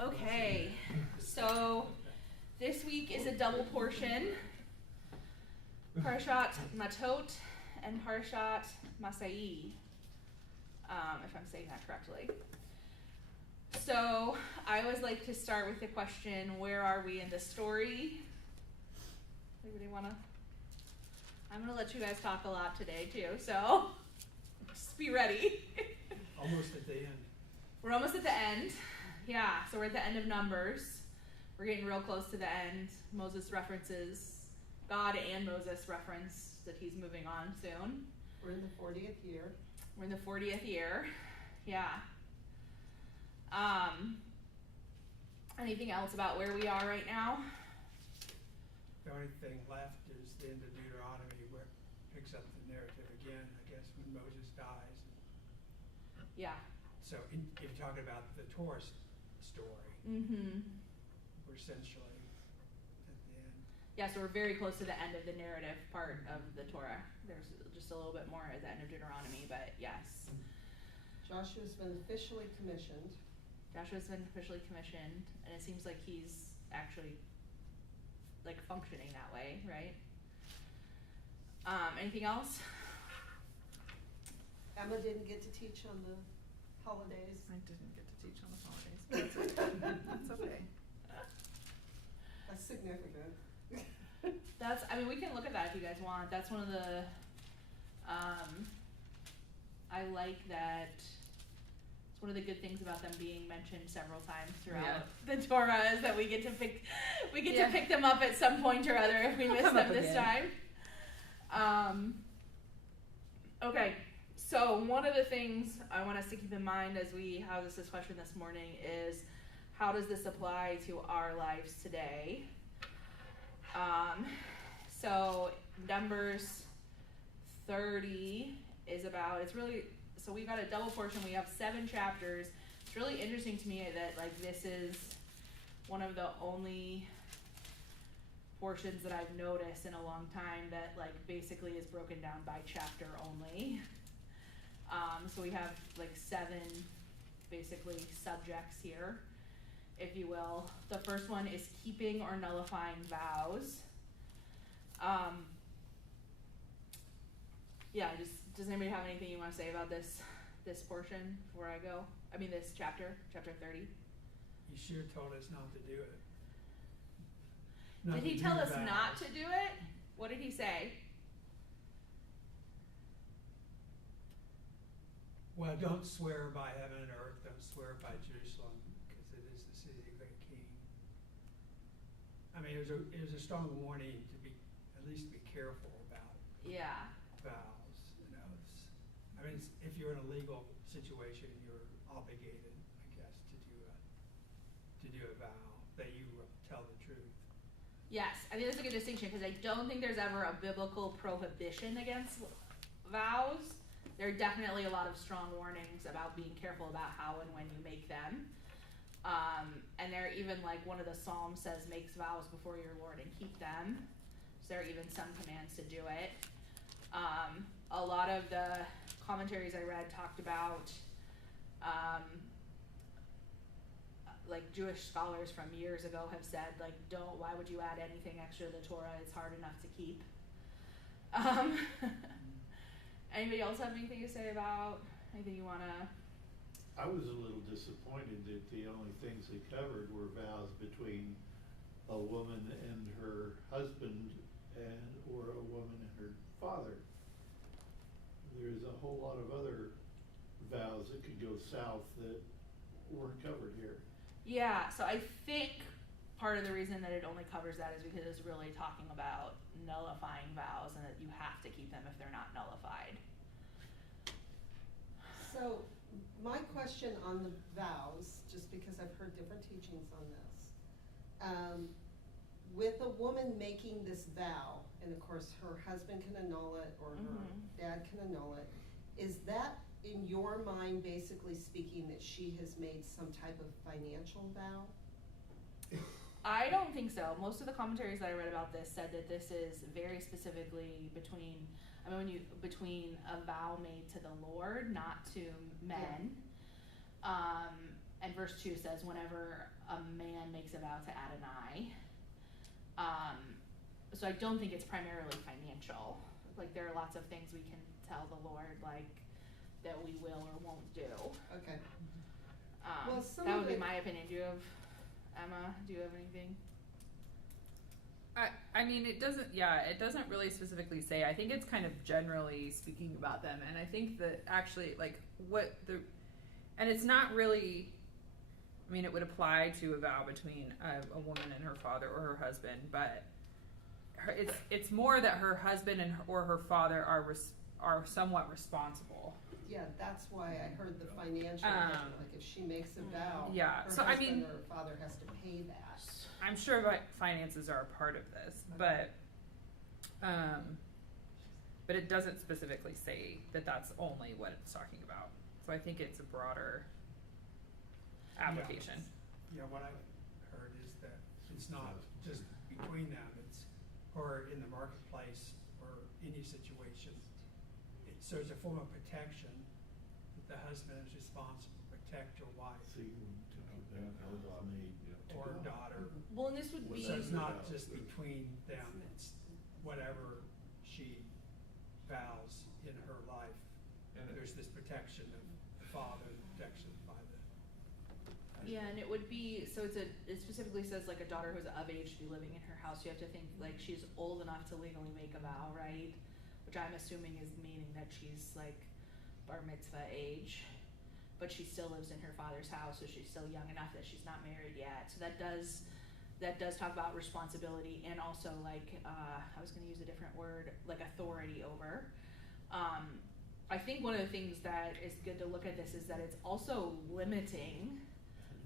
Okay, so this week is a double portion, Parashat Matot and Parashat Masai, if I'm saying that correctly. So I always like to start with the question, where are we in the story? Anybody wanna? I'm gonna let you guys talk a lot today too, so just be ready. Almost at the end. We're almost at the end. Yeah, so we're at the end of Numbers. We're getting real close to the end. God and Moses reference that he's moving on soon. We're in the 40th year. We're in the 40th year. Yeah. Anything else about where we are right now? The only thing left is the end of Deuteronomy, where it picks up the narrative again, I guess, when Moses dies. Yeah. So if you're talking about the Torah story, we're essentially at the end. Yeah, so we're very close to the end of the narrative part of the Torah. There's just a little bit more at the end of Deuteronomy, but yes. Joshua's been officially commissioned. And it seems like he's actually like functioning that way, right? Anything else? Emma didn't get to teach on the holidays. I didn't get to teach on the holidays, but that's okay. That's significant. We can look at that if you guys want. That's one of the, I like that. It's one of the good things about them being mentioned several times throughout the Torah is that we get to pick them up at some point or other if we miss them this time. Okay. So one of the things I want us to keep in mind as we have this discussion this morning is, how does this apply to our lives today? So Numbers 30 is about, so we've got a double portion. We have 7 chapters. It's really interesting to me that this is one of the only portions that I've noticed in a long time that basically is broken down by chapter only. So we have 7 basically subjects here, if you will. The first one is keeping or nullifying vows. Does anybody have anything you want to say about this portion before I go? This chapter 30. He sure told us not to do it. Did he tell us not to do it? What did he say? Well, don't swear by heaven and earth, don't swear by Jerusalem, because it is the city of the great king. It was a strong warning to at least be careful about vows and oaths. If you're in a legal situation, you're obligated, I guess, to do a vow that you tell the truth. Yes, I think that's a good distinction, because I don't think there's ever a biblical prohibition against vows. There are definitely a lot of strong warnings about being careful about how and when you make them. And there are even one of the Psalms says, makes vows before your Lord and keep them. So there are even some commands to do it. A lot of the commentaries I read talked about Jewish scholars from years ago have said why would you add anything extra to the Torah? It's hard enough to keep. Anybody else have anything to say about anything you want to? I was a little disappointed that the only things they covered were vows between a woman and her husband or a woman and her father. There's a whole lot of other vows that could go south that weren't covered here. Yeah, so I think part of the reason that it only covers that is because it's really talking about nullifying vows and that you have to keep them if they're not nullified. So my question on the vows, just because I've heard different teachings on this, with a woman making this vow, and of course her husband can annul it or her dad can annul it, is that in your mind basically speaking that she has made some type of financial vow? I don't think so. Most of the commentaries that I read about this said that this is very specifically between a vow made to the Lord, not to men. And and verse 2 says, whenever a man makes a vow to Adonai. So I don't think it's primarily financial. Like, there are lots of things we can tell the Lord, like, that we will or won't do. Okay. Well, that would be my opinion. Do you have, Emma, do you have anything? I mean, it doesn't really specifically say. I think it's kind of generally speaking about them, and I think that actually, like, and it's not really, I mean, it would apply to a vow between a woman and her father or her husband, but it's more that her husband or her father are somewhat responsible. Yeah, that's why I heard the financial, like if she makes a vow, yeah. her So husband I mean, or her father has to pay that. I'm sure finances are a part of this, Okay. but it doesn't specifically say that that's only what it's talking about. So I think it's a broader application. Yeah, what I heard is that it's not just between them, it's or in the marketplace or any situation. So it's a form of protection that the husband is responsible to protect your wife So you wouldn't talk about vows made to or God. daughter. Well, and this would be. So it's not just between them, it's whatever she vows in her life. And there's this protection of the father, protection by the husband. Yeah, and it would be, so it specifically says like a daughter who's of age to be living in her house. You have to think like she's old enough to legally make a vow, right? Which I'm assuming is meaning that she's like bar mitzvah age, but she still lives in her father's house, so she's still young enough that she's not married yet. So that does talk about responsibility and also like, I was gonna use a different word, like authority over. I think one of the things that is good to look at this is that it's also limiting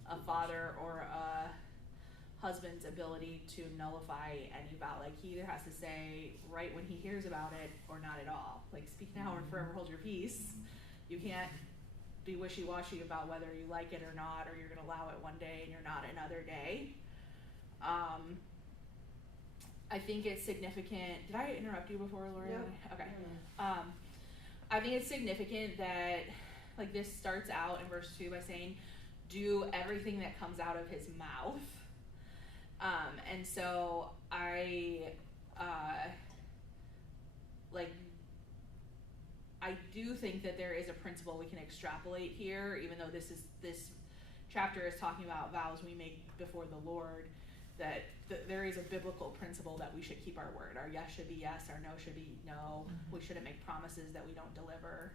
a father or a husband's ability to nullify any vow. Like, he either has to say right when he hears about it or not at all. Like, speak now or forever hold your peace. You can't be wishy-washy about whether you like it or not, or you're going to allow it one day and you're not another day. I think it's significant. Did I interrupt you before, Lori? No. Okay. I think it's significant that, like, this starts out in verse 2 by saying, do everything that comes out of his mouth. And so I do think that there is a principle we can extrapolate here, even though this chapter is talking about vows we make before the Lord, that there is a biblical principle that we should keep our word. Our yes should be yes, our no should be no. We shouldn't make promises that we don't deliver.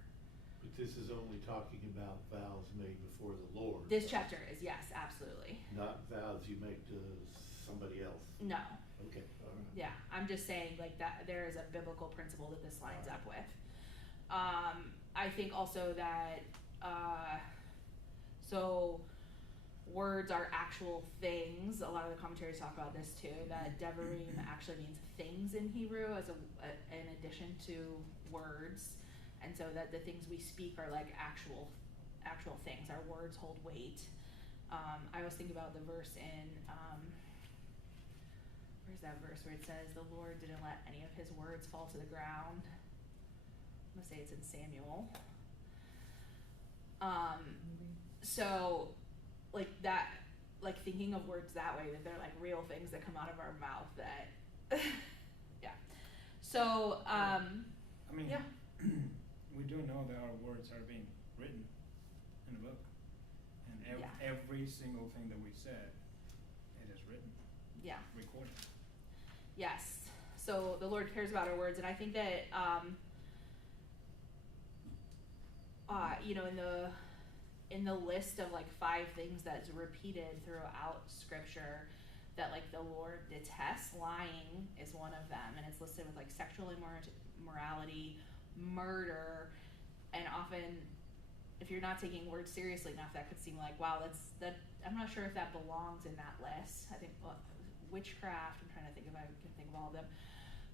But this is only talking about vows made before the Lord. This chapter is, yes, absolutely. Not vows you make to somebody else. No. Okay, all right. Yeah, I'm just saying like that there is a biblical principle that this lines up with. I think also that so words are actual things. A lot of the commentaries talk about this too, that devarim actually means things in Hebrew as in addition to words. And so that the things we speak are like actual things. Our words hold weight. I was thinking about the verse in, where's that verse where it says, the Lord didn't let any of his words fall to the ground. I'm going to say it's in Samuel. So like that, like thinking of words that way, that they're like real things that come out of our mouth that, yeah. So, I mean, yeah. We do know that our words are being written in a book. And every single thing that we said, it is written. Yeah. Recorded. Yes. So the Lord cares about our words, and I think that, in the list of like 5 things that's repeated throughout Scripture that like the Lord detests, lying is one of them, and it's listed with like sexual immorality, murder, and often if you're not taking words seriously enough, that could seem like, wow, that I'm not sure if that belongs in that list. I think witchcraft, I'm trying to think if I can think of all of them,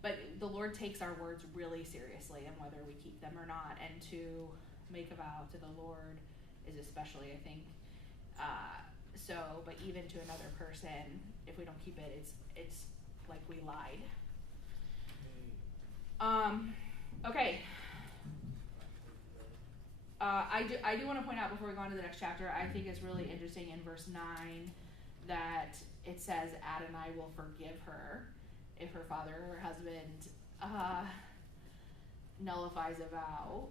but the Lord takes our words really seriously, and whether we keep them or not, and to make a vow to the Lord is especially, I think, but even to another person, if we don't keep it, it's like we lied. Okay. I do want to point out before we go on to the next chapter, I think it's really interesting in verse 9 that it says Adonai will forgive her if her father or her husband nullifies a vow.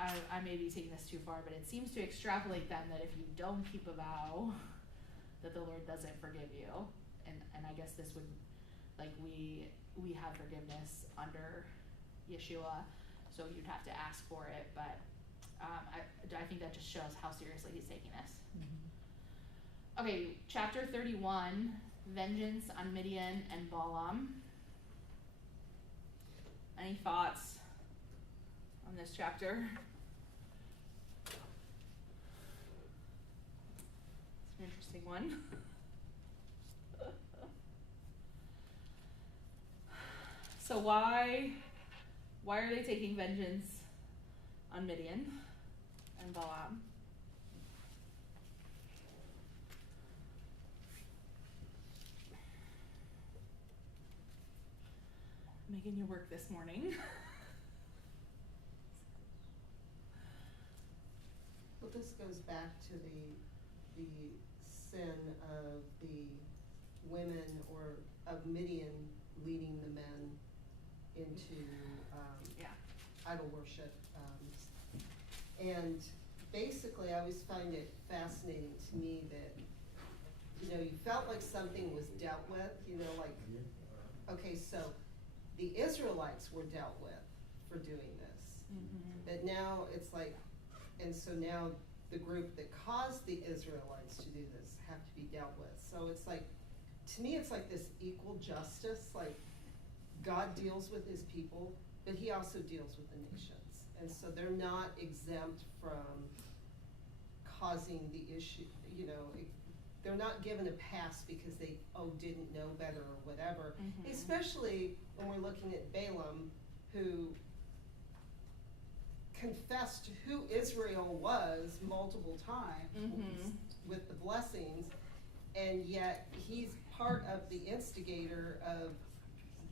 I may be taking this too far, but it seems to extrapolate then that if you don't keep a vow, that the Lord doesn't forgive you. And I guess this would, like, we have forgiveness under Yeshua, so you'd have to ask for it, but I think that just shows how seriously he's taking this. Mm-hmm. Okay, chapter 31, vengeance on Midian and Balaam. Any thoughts on this chapter? It's an interesting one. So why are they taking vengeance on Midian and Balaam? Making you work this morning. Well, this goes back to the sin of the women or of Midian leading the men into idol worship. And basically, I always find it fascinating to me that, you felt like something was dealt with, like, okay, so the Israelites were dealt with for doing this. Mm-hmm. But now it's like, and so now the group that caused the Israelites to do this have to be dealt with. So it's like, to me, it's like this equal justice, like God deals with his people, but he also deals with the nations. And so they're not exempt from causing the issue, they're not given a pass because they, didn't know better or whatever. Mm-hmm. Especially when we're looking at Balaam, who confessed who Israel was multiple times mm-hmm. with the blessings, and yet he's part of the instigator of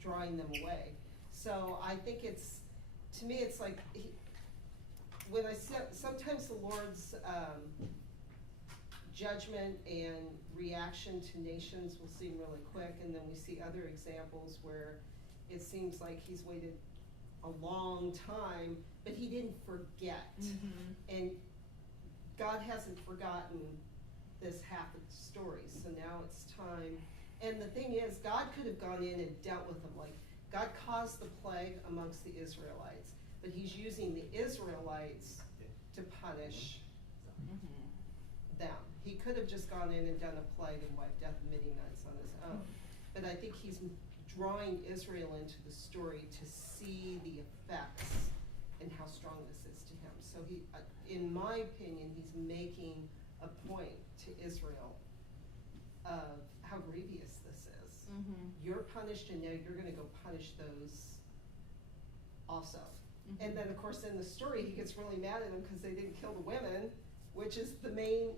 drawing them away. So I think to me it's like, when I said, sometimes the Lord's judgment and reaction to nations will seem really quick, and then we see other examples where it seems like he's waited a long time, but he didn't forget. Mm-hmm. And God hasn't forgotten this half of the story, so now it's time. And the thing is, God could have gone in and dealt with them. Like, God caused the plague amongst the Israelites, but he's using the Israelites to punish mm-hmm. them. He could have just gone in and done a plague and wiped out the Midianites on his own. But I think he's drawing Israel into the story to see the effects and how strong this is to him. So he, in my opinion, he's making a point to Israel of how grievous this is. Mm-hmm. You're punished, and now you're going to go punish those also. Mm-hmm. And then, of course, in the story, he gets really mad at them because they didn't kill the women, which is the main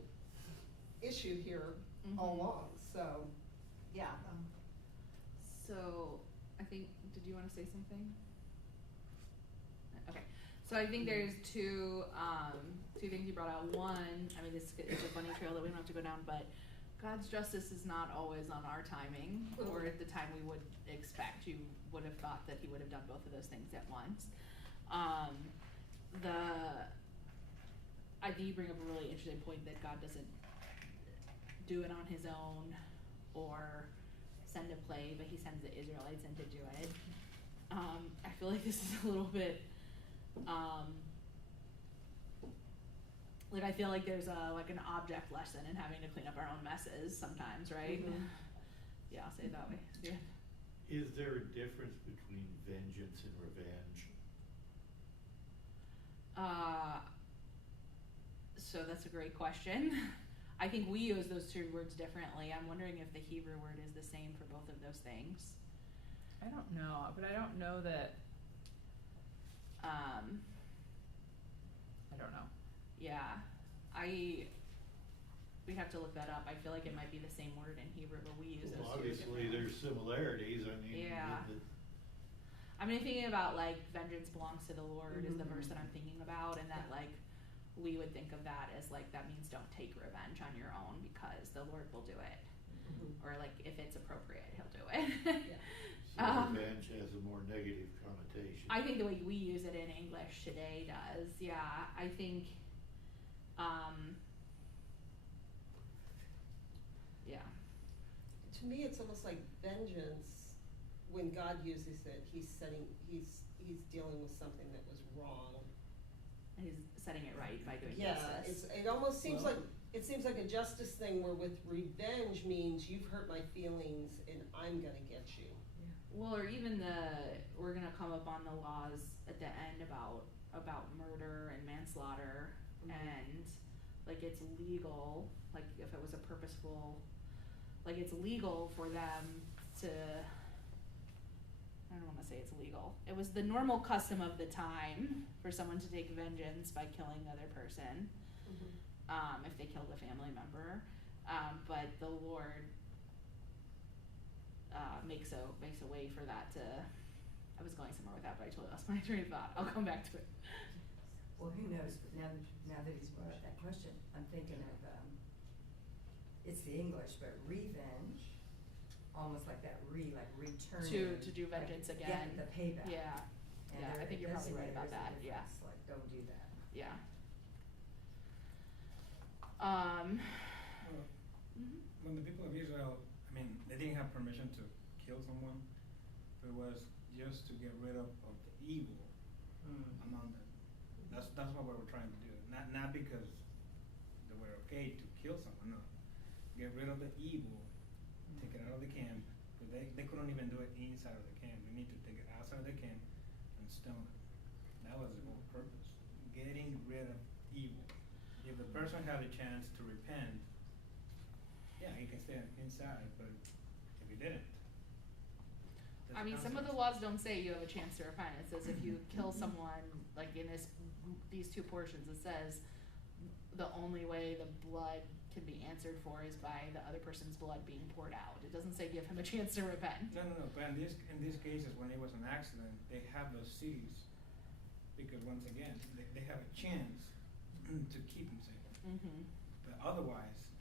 issue here mm-hmm. all along. So, yeah. So, I think, did you want to say something? Okay. So I think there's two things you brought out. One, I mean, it's a bunny trail that we don't have to go down, but God's justice is not always on our timing or at the time we would expect. You would have thought that he would have done both of those things at once. I think you bring up a really interesting point that God doesn't do it on his own or send a plague, but he sends the Israelites in to do it. I feel like this is a little bit like, I feel like there's an object lesson in having to clean up our own messes sometimes, right? Mm-hmm. Yeah, I'll say it that way. Yeah. Is there a difference between vengeance and revenge? So that's a great question. I think we use those two words differently. I'm wondering if the Hebrew word is the same for both of those things. I don't know, but I don't know that. I don't know. Yeah, we'd have to look that up. I feel like it might be the same word in Hebrew, but we use those two obviously differently. There's similarities. I mean, yeah. I mean, thinking about like vengeance belongs to the Lord is the verse that I'm thinking about, and that like we would think of that as like that means don't take revenge on your own because the Lord will do it, or like if it's appropriate, He'll do it. So revenge has a more negative connotation. I think the way we use it in English today does. Yeah, I think. Yeah. To me, it's almost like vengeance. When God uses it, he's dealing with something that was wrong. And He's setting it right by doing Yeah, justice. it almost seems like a justice thing where with revenge means you've hurt my feelings and I'm gonna get you. Well, or even we're gonna come up on the laws at the end about murder and manslaughter, and like it's legal, like if it was a purposeful, like it's legal for them to. I don't want to say it's legal. It was the normal custom of the time for someone to take vengeance by killing the other person, if they killed a family member. But the Lord makes a way for that to. I was going somewhere with that, but I totally lost my train of thought. I'll come back to it. Well, who knows? But now that he's brought up that question, I'm thinking of it's the English, but revenge. Almost like that like returning. To do vengeance like, again. Get the payback. Yeah. And Yeah, I think you're probably right about that. Yeah. Like, don't do that. Yeah. When the people of Israel, I mean, they didn't have permission to kill someone, but it was just to get rid of the evil among them. That's what we were trying to do. Not because they were okay to kill someone, no. Get rid of the evil. Take it out of the camp. They couldn't even do it inside of the camp. We need to take it outside of the camp and stone it. That was the whole purpose. Getting rid of evil. If the person had a chance to repent, yeah, he can stay inside, but if he didn't. I mean, some of the laws don't say you have a chance to repent. It says if you kill someone, like in these two portions, it says the only way the blood can be answered for is by the other person's blood being poured out. It doesn't say give him a chance to repent. No. But in these cases, when it was an accident, they have those cities because once again, they have a chance to keep him safe. But otherwise,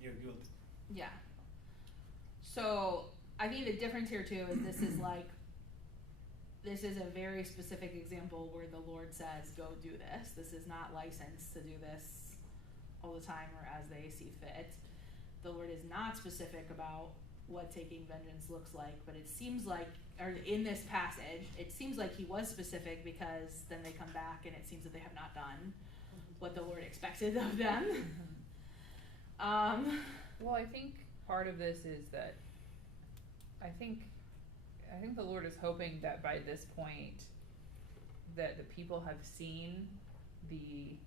you're guilty. Yeah. So I think the difference here too is this is a very specific example where the Lord says, "Go do this." This is not licensed to do this all the time or as they see fit. The Lord is not specific about what taking vengeance looks like, but it seems like, or in this passage, it seems like He was specific because then they come back and it seems that they have not done what the Lord expected of them. Well, I think part of this is that I think the Lord is hoping that by this point that the people have seen the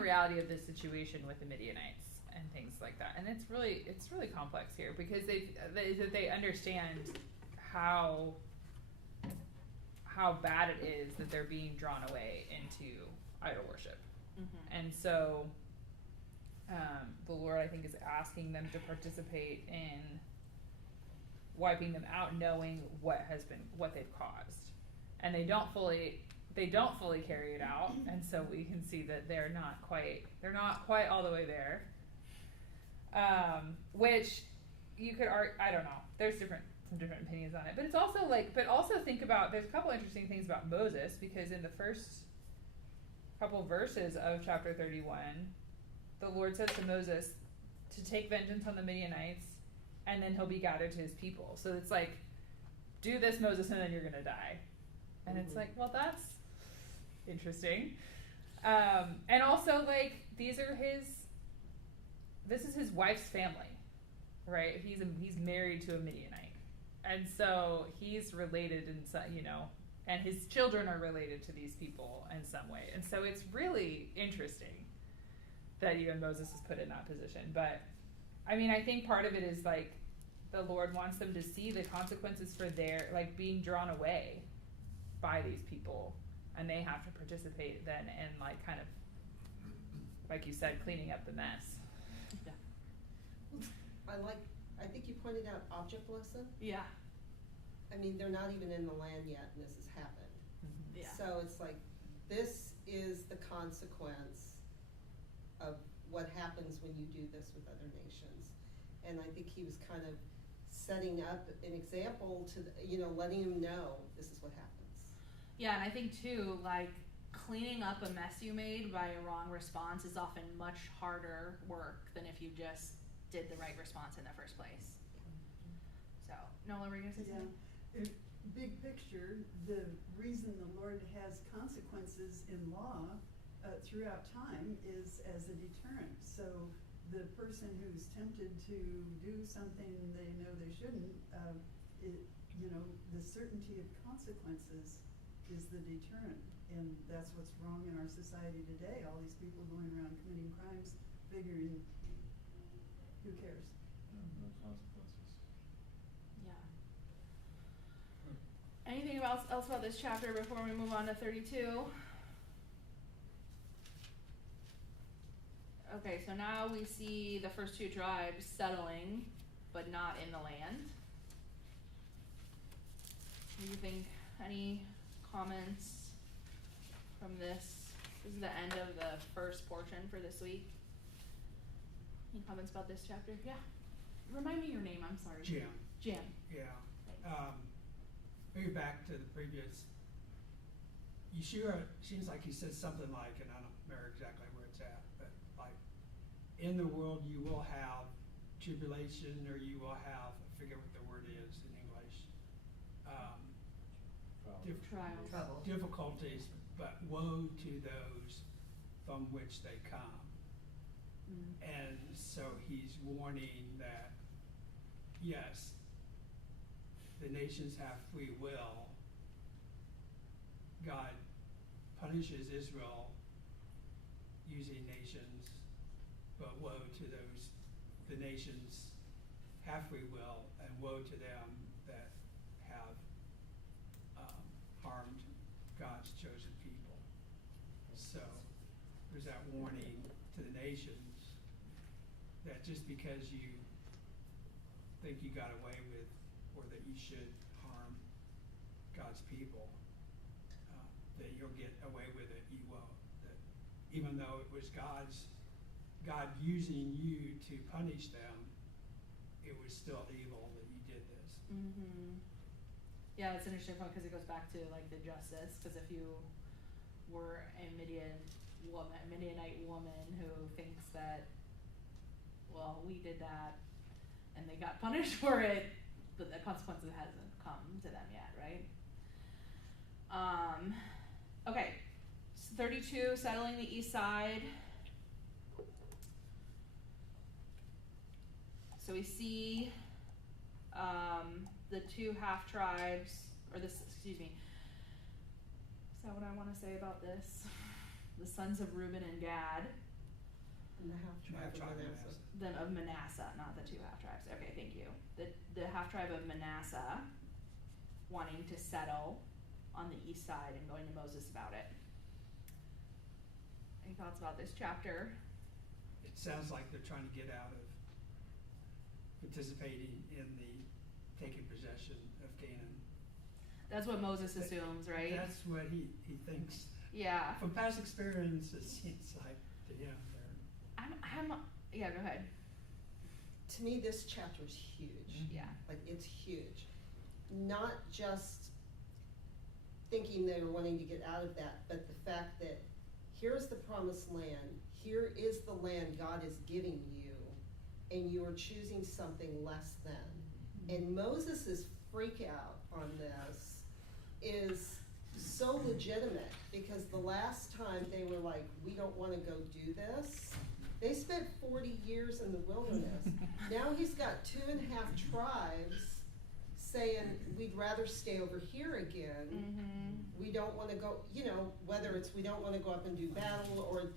reality of this situation with the Midianites and things like that, and it's really complex here because they understand how bad it is that they're being drawn away into idol worship, and so the Lord, I think, is asking them to participate in wiping them out, knowing what they've caused, and they don't fully carry it out, and so we can see that they're not quite all the way there. Which you could argue, I don't know. There's some different opinions on it, but it's also think about. There's a couple interesting things about Moses because in the first couple verses of chapter 31, the Lord says to Moses to take vengeance on the Midianites, and then he'll be gathered to his people. So it's like, do this, Moses, and then you're gonna die. And it's like, well, that's interesting. And also, like, this is his wife's family, right? He's married to a Midianite, and so he's related in some, and his children are related to these people in some way. And so it's really interesting that even Moses is put in that position. But I mean, I think part of it is like the Lord wants them to see the consequences for their being drawn away by these people, and they have to participate then in kind of, like you said, cleaning up the mess. I like I think you pointed out object lesson. Yeah. I mean, they're not even in the land yet and this has happened. Yeah. So it's like, this is the consequence of what happens when you do this with other nations. And I think he was kind of setting up an example to, letting him know this is what happens. Yeah, and I think too, like, cleaning up a mess you made by a wrong response is often much harder work than if you just did the right response in the first place. So, Nola, were you gonna say something? If, big picture, the reason the Lord has consequences in law throughout time is as a deterrent. So the person who's tempted to do something they know they shouldn't, the certainty of consequences is the deterrent. And that's what's wrong in our society today. All these people going around committing crimes, figuring, who cares? No consequences. Yeah. Anything else about this chapter before we move on to 32? Okay, so now we see the first two tribes settling, but not in the land. Do you think, any comments from this? This is the end of the first portion for this week. Any comments about this chapter? Yeah. Remind me your name, I'm sorry. Jim. Jim. Yeah. Maybe back to the previous, Yeshua seems like he said something like, and I don't remember exactly where it's at, but like, in the world you will have tribulation, or you will have, I forget what the word is in English, Trials. Trouble. difficulties, but woe to those from which they come. And so he's warning that, yes, the nations have free will. God punishes Israel using nations, but woe to those, the nations have free will, and woe to them that have harmed God's chosen people. So there's that warning to the nations that just because you think you got away with, or that you should harm God's people, that you'll get away with it, you won't. That even though it was God using you to punish them, it was still evil that you did this. Yeah, it's an interesting point because it goes back to like the justice. Because if you were a Midianite woman who thinks that, well, we did that and they got punished for it, but the consequences hasn't come to them yet, right? Okay, so 32, settling the east side. So we see the two half tribes, or this, excuse me. Is that what I want to say about this? The sons of Reuben and Gad. And the half tribe of Manasseh. Then of Manasseh, not the two half tribes. Okay, thank you. The half tribe of Manasseh wanting to settle on the east side and going to Moses about it. Any thoughts about this chapter? It sounds like they're trying to get out of participating in the taking possession of Canaan. That's what Moses assumes, right? That's what he thinks. Yeah. From past experience, it seems like to him Yeah, go ahead. To me, this chapter is huge. Yeah. Like, it's huge. Not just thinking they were wanting to get out of that, but the fact that here's the promised land, here is the land God is giving you, and you are choosing something less than. And Moses' freak out on this is so legitimate, because the last time they were like, we don't want to go do this, they spent 40 years in the wilderness. Now he's got 2.5 tribes saying, we'd rather stay over here again. We don't want to go, whether it's we don't want to go up and do battle, or,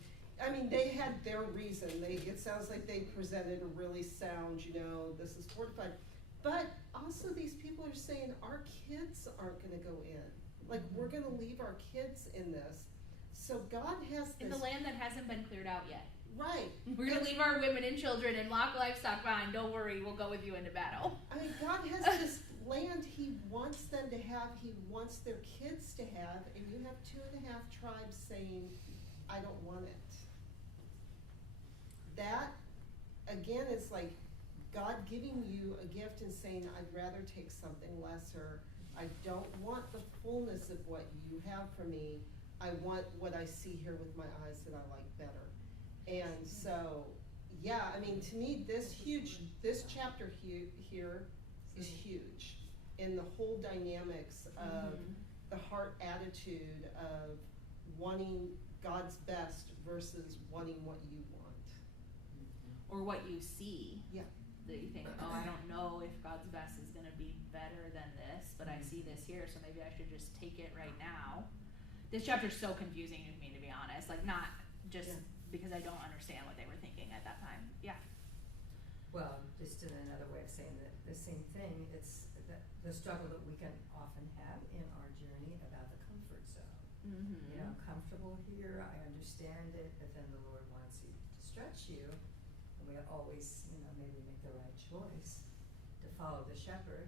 I mean, they had their reason. It sounds like they presented a really sound, this is fortified. But also these people are saying our kids aren't going to go in. Like, we're going to leave our kids in this. so God has this. In the land that hasn't been cleared out yet. Right. We're going to leave our women and children and livestock behind. Don't worry, we'll go with you into battle. I mean, God has this land He wants them to have, He wants their kids to have, and you have 2.5 tribes saying, I don't want it. That, again, is like God giving you a gift and saying, I'd rather take something lesser. I don't want the fullness of what you have for me. I want what I see here with my eyes that I like better. And so, yeah, I mean, to me, this chapter here is huge in the whole dynamics of the heart attitude of wanting God's best versus wanting what you want. Or what you see. Yeah. That you think, oh, I don't know if God's best is going to be better than this, but I see this here, so maybe I should just take it right now. This chapter's so confusing to me, to be honest. Like, not just because I don't understand what they were thinking at that time. Yeah. Well, just in another way of saying that the same thing, it's the struggle that we can often have in our journey about the comfort zone. Mm-hmm. You know, comfortable here, I understand it, but then the Lord wants you to stretch you, and we always, you know, maybe make the right choice to follow the shepherd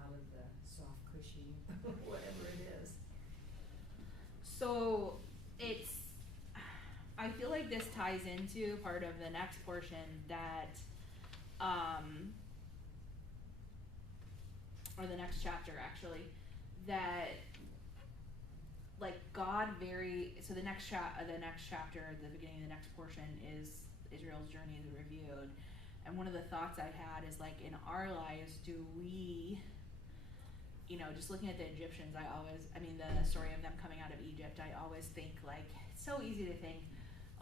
out of the soft, cushy, whatever it is. So I feel like this ties into part of the next portion that, or the next chapter actually, that like God so the next chapter, the beginning of the next portion is Israel's journey is reviewed. And one of the thoughts I had is like, in our lives, do we, you know, just looking at the Egyptians, the story of them coming out of Egypt, I always think like, it's so easy to think,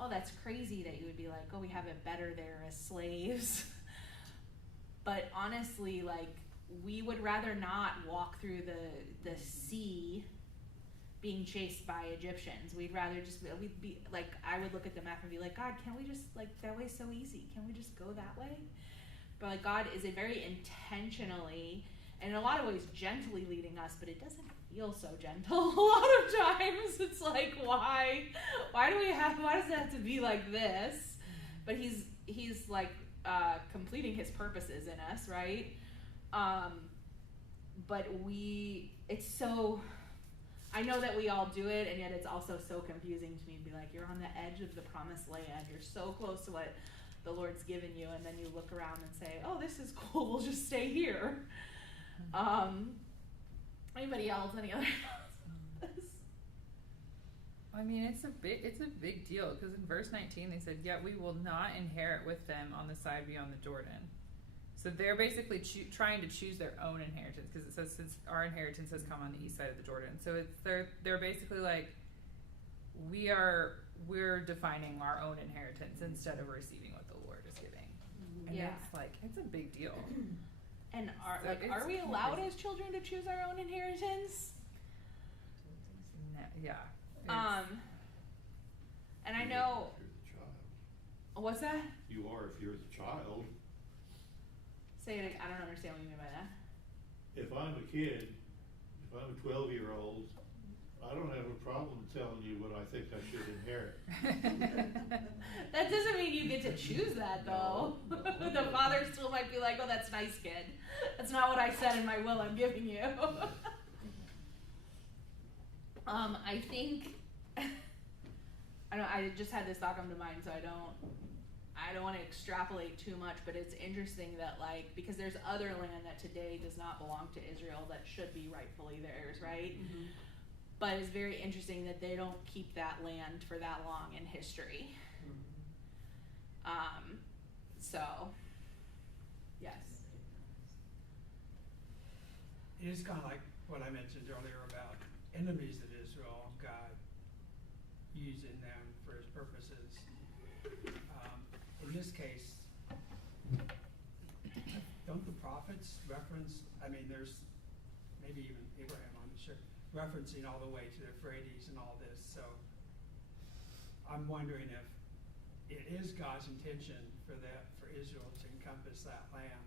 oh, that's crazy that you would be like, oh, we have it better there as slaves. But honestly, like, we would rather not walk through the sea being chased by Egyptians. We'd rather we'd be like, I would look at the map and be like, God, can't we just, like, that way's so easy. Can we just go that way? But like, God is very intentionally, and in a lot of ways gently leading us, but it doesn't feel so gentle. A lot of times it's like, why does it have to be like this? But he's like completing his purposes in us, right? But it's so, I know that we all do it, and yet it's also so confusing to me to be like, you're on the edge of the promised land, you're so close to what the Lord's given you, and then you look around and say, oh, this is cool, we'll just stay here. Anybody else? Any other thoughts? I mean, it's a big deal, because in verse 19 they said, yet we will not inherit with them on the side beyond the Jordan. So they're basically trying to choose their own inheritance, because it says, since our inheritance has come on the east side of the Jordan. So they're basically like, we're defining our own inheritance instead of receiving what the Lord is giving. And it's like, it's a big deal. And are we allowed as children to choose our own inheritance? No, yeah. And I know. If you're the child. What's that? You are if you're the child. Say it. I don't understand what you mean by that. If I'm a kid, if I'm a 12-year-old, I don't have a problem telling you what I think I should inherit. That doesn't mean you get to choose that, though. No. The father still might be like, oh, that's nice, kid. That's not what I said in my will I'm giving you. I think, I just had this thought come to mind, so I don't want to extrapolate too much, but it's interesting that, like, because there's other land that today does not belong to Israel that should be rightfully theirs, right? Mm-hmm. But it's very interesting that they don't keep that land for that long in history. So, yes. It is kind of like what I mentioned earlier about enemies of Israel, God using them for his purposes. In this case, don't the prophets reference, there's maybe even Abraham, I'm sure, referencing all the way to the Euphrates and all this. So I'm wondering if it is God's intention for Israel to encompass that land,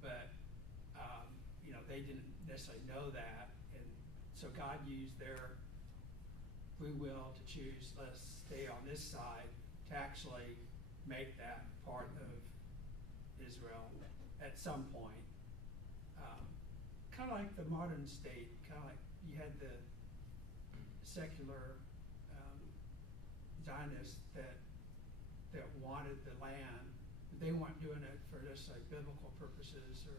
but they didn't necessarily know that, and so God used their free will to choose, let's stay on this side, to actually make that part of Israel at some point. Kind of like the modern state, kind of like you had the secular Zionists that wanted the land. They weren't doing it for just like biblical purposes or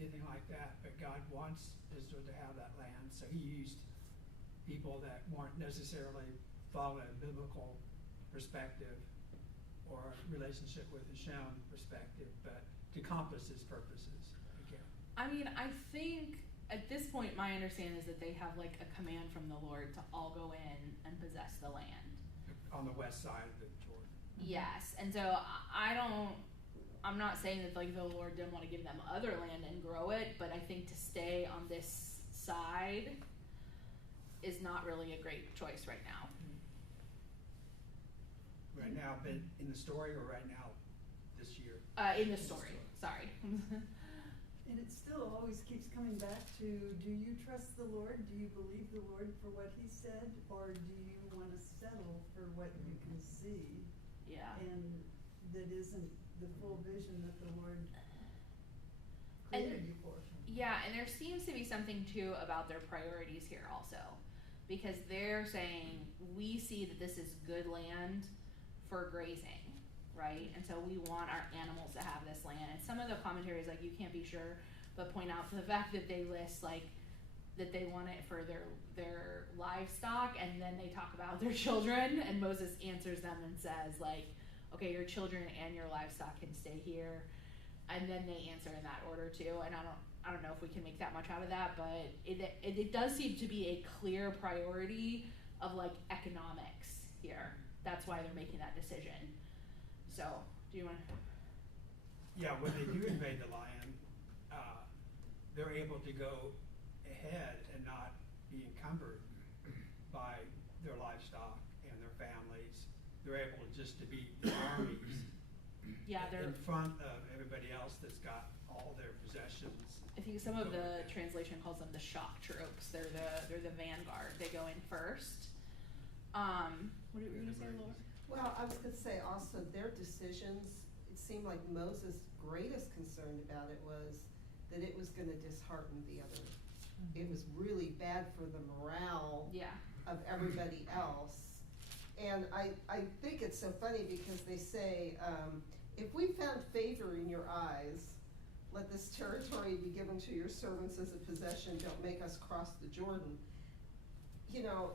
anything like that, but God wants Israel to have that land, so he used people that weren't necessarily following a biblical perspective or relationship with Hashem perspective, but to accomplish his purposes. Again. I mean, I think at this point my understanding is that they have like a command from the Lord to all go in and possess the land. On the west side of the Jordan. Yes, and so I'm not saying that like the Lord didn't want to give them other land and grow it, but I think to stay on this side is not really a great choice right now. Right now, but in the story, or right now, this year? In the story, sorry. And it still always keeps coming back to, do you trust the Lord? Do you believe the Lord for what he said? Or do you want to settle for what you can see? Yeah. And that isn't the full vision that the Lord And created you for. yeah, and there seems to be something too about their priorities here also. Because they're saying, we see that this is good land for grazing, right? And so we want our animals to have this land. And some of the commentaries, like, you can't be sure, but point out the fact that they list, like, that they want it for their livestock, and then they talk about their children, and Moses answers them and says, like, okay, your children and your livestock can stay here. And then they answer in that order too. And I don't know if we can make that much out of that, but it does seem to be a clear priority of like economics here. That's why they're making that decision. So, do you want to? Yeah, when they do invade the land, they're able to go ahead and not be encumbered by their livestock and their families. They're able just to be the armies. Yeah, they're in front of everybody else that's got all their possessions. I think some of the translation calls them the shock troops. They're the vanguard. They go in first. What were you gonna say, Laura? Well, I was gonna say also their decisions, it seemed like Moses' greatest concern about it was that it was gonna dishearten the other. It was really bad for the morale of everybody else. And I think it's so funny because they say, if we found favor in your eyes, let this territory be given to your servants as a possession, don't make us cross the Jordan. You know,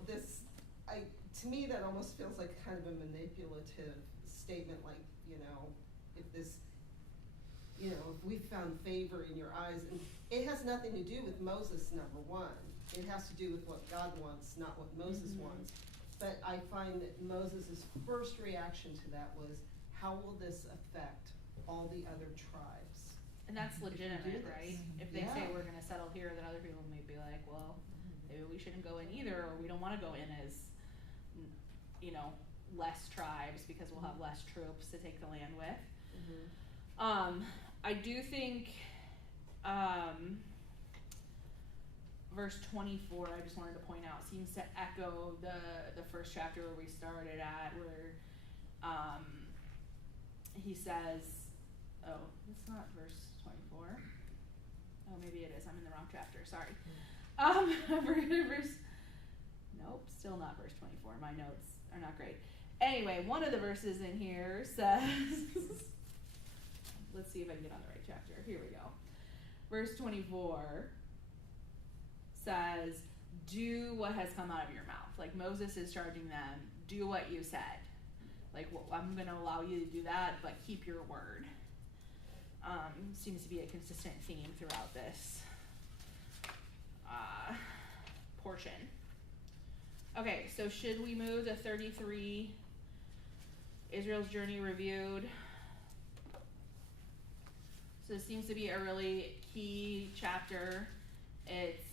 to me that almost feels like kind of a manipulative statement, like, you know, if we found favor in your eyes, and it has nothing to do with Moses, number one. It has to do with what God wants, not what Moses wants. But I find that Moses' first reaction to that was, how will this affect all the other tribes? And that's legitimate, right? If they say Yeah. we're gonna settle here, then other people may be like, well, maybe we shouldn't go in either, or we don't wanna go in as, you know, less tribes because we'll have less troops to take the land with. I do think, verse 24, I just wanted to point out, seems to echo the first chapter where we started at, where he says, oh, it's not verse 24. Oh, maybe it is. I'm in the wrong chapter. Sorry. Nope, still not verse 24. My notes are not great. Anyway, one of the verses in here says, let's see if I can get on the right chapter. Here we go. Verse 24 says, do what has come out of your mouth. Like Moses is charging them, do what you said. Like, well, I'm going to allow you to do that, but keep your word. Seems to be a consistent theme throughout this portion. Okay, so should we move to 33, Israel's journey reviewed? So this seems to be a really key chapter. It's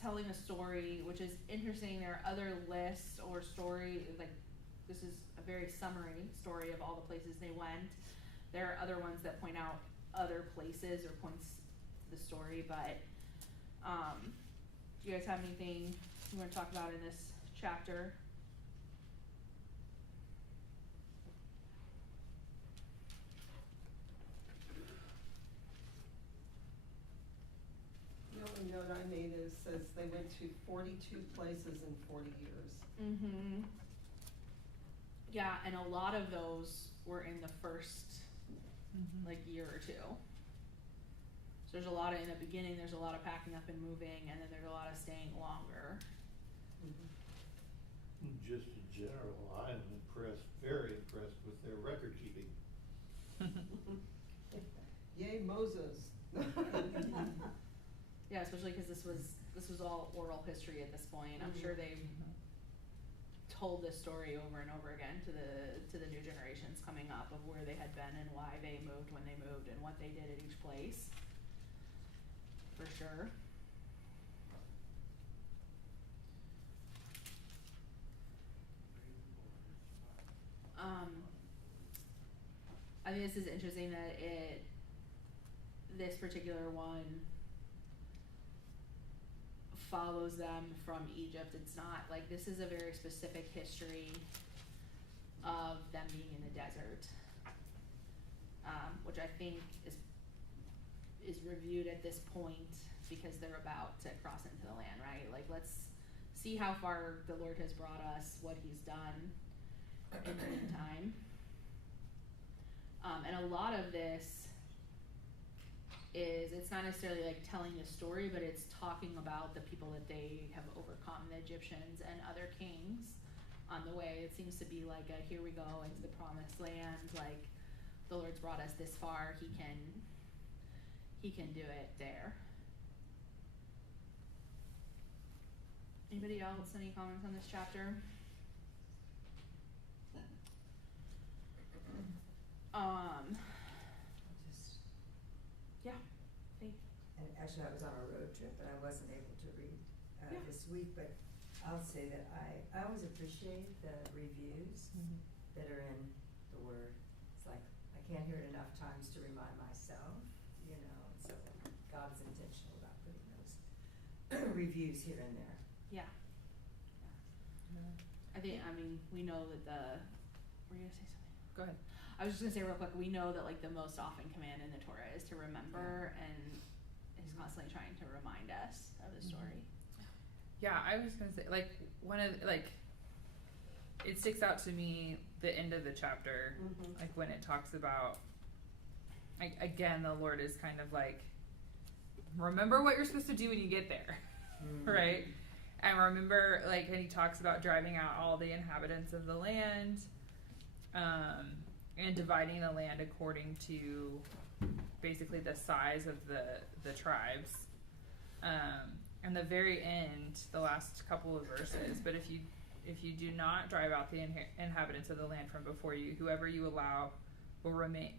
telling a story, which is interesting. There are other lists or story, like this is a very summary story of all the places they went. There are other ones that point out other places or points to the story, but do you guys have anything you want to talk about in this chapter? they went to 42 places in 40 years. Mm-hmm. Yeah, and a lot of those were in the first like year or two. So there's a lot of, in the beginning, there's a lot of packing up and moving, and then there's a lot of staying longer. Just in general, I am impressed, very impressed with their record keeping. Yay, Moses. Yeah, especially because this was all oral history at this point. I'm sure they've told this story over and over again to the new generations coming up of where they had been and why they moved when they moved and what they did at each place. For sure. I think this is interesting that this particular one follows them from Egypt. It's not like, this is a very specific history of them being in the desert, which I think is reviewed at this point because they're about to cross into the land, right? Like, let's see how far the Lord has brought us, what he's done in the meantime. And a lot of this it's not necessarily like telling a story, but it's talking about the people that they have overcome, the Egyptians and other kings on the way. It seems to be like here we go into the promised land, like the Lord's brought us this far, he can do it there. Anybody else, any comments on this chapter? Yeah. And actually, I was on a road trip, and I wasn't able to read this week, but I'll say that I always appreciate the reviews that are in the Word. It's like, I can't hear it enough times to remind myself, you know, and so God is intentional about putting those reviews here and there. Yeah. I mean, we know that were you gonna say something? Go ahead. I was just gonna say real quick, we know that like the most often command in the Torah is to remember, and he's constantly trying to remind us of the story. Yeah, I was gonna say, like, one of, like, it sticks out to me the end of the chapter, like when it talks about, like, again, the Lord is kind of like, remember what you're supposed to do when you get there, right? And remember, like, and he talks about driving out all the inhabitants of the land, and dividing the land according to basically the size of the tribes. And the very end, the last couple of verses, but if you do not drive out the inhabitants of the land from before you, whoever you allow will remain